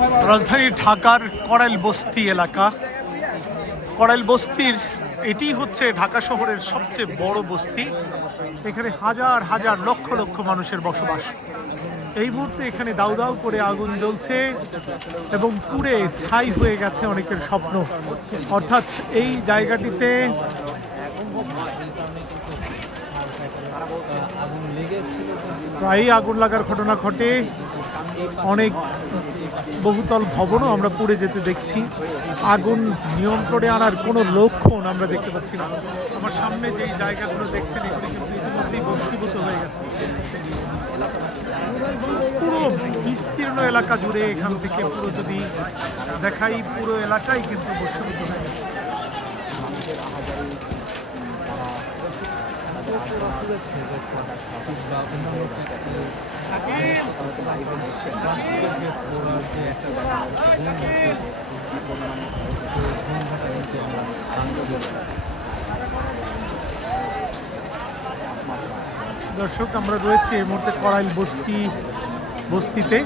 রাজধানী ঢাকার করাইল বস্তি এলাকা। করাইল বস্তির, এটি হচ্ছে ঢাকা শহরের সবচেয়ে বড় বস্তি। এখানে হাজার হাজার লক্ষ লক্ষ মানুষের বসবাস। এই মুহূর্তে এখানে দাউ দাউ করে আগুন জ্বলছে এবং পুড়ে ছাই হয়ে গেছে অনেকের স্বপ্ন। অর্থাৎ এই জায়গাটিতে প্রায়ই আগুন লাগার ঘটনা ঘটে। অনেক বহুতল ভবনও আমরা পুড়ে যেতে দেখছি। আগুন নিয়ন্ত্রণে আনার কোনো লক্ষণ আমরা দেখতে পাচ্ছি না। আমার সামনে যে জায়গাগুলো দেখছেন হয়ে গেছে। পুরো বিস্তীর্ণ এলাকা জুড়ে এখান থেকে পুরো যদি দেখাই, পুরো এলাকাই কিন্তু বস্তিভূত হয়ে গেছে। দর্শক, আমরা রয়েছি এই মুহূর্তে করাইল বস্তি, বস্তিতে।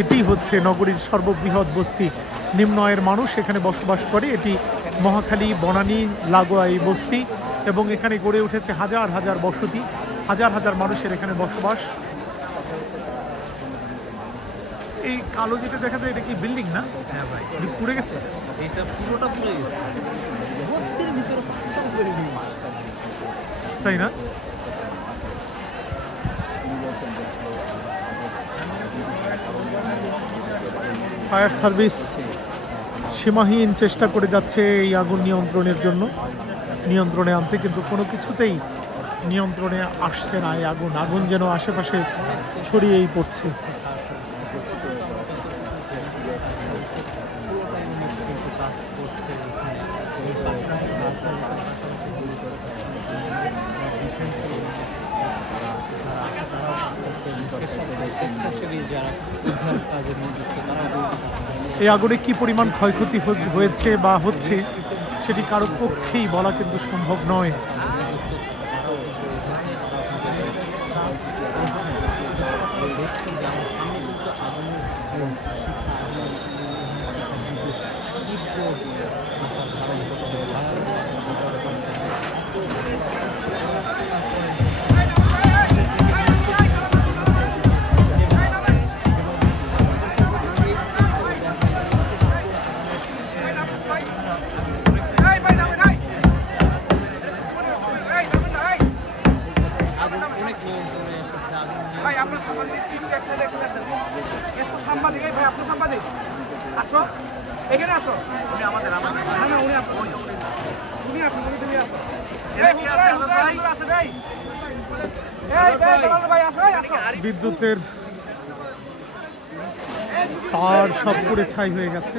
এটি হচ্ছে নগরীর সর্ববৃহৎ বস্তি। নিম্ন আয়ের মানুষ এখানে বসবাস করে। এটি মহাখালী, বনানী, লাগোয়া এই বস্তি। এবং এখানে গড়ে উঠেছে হাজার হাজার বসতি হাজার হাজার মানুষের এখানে বসবাস। এই কালো যেটা দেখা যায় এটা কি বিল্ডিং না? হ্যাঁ ভাই। পুড়ে গেছে? এটা পুরোটা পুড়ে গেছে। তাই না? ফায়ার সার্ভিস সীমাহীন চেষ্টা করে যাচ্ছে এই আগুন নিয়ন্ত্রণের জন্য। নিয়ন্ত্রণে আনতে, কিন্তু কোনো কিছুতেই নিয়ন্ত্রণে আসছে না। এই আগুন আগুন যেন আশেপাশে ছড়িয়েই পড়ছে। এই আগুনে কি পরিমাণ ক্ষয়ক্ষতি হয়েছে বা হচ্ছে? সেটি কারও পক্ষেই বলা কিন্তু সম্ভব নয়। অনেক ভাই সাংবাদিক সাংবাদিক ভাই আপনার সাংবাদিক? আসো এখানে আসো। উনি আমাদের আমাদের না না উনি আসো উনি আসো উনি তুমি আসো। বিদ্যুতের তার সব পুড়ে ছাই হয়ে গেছে।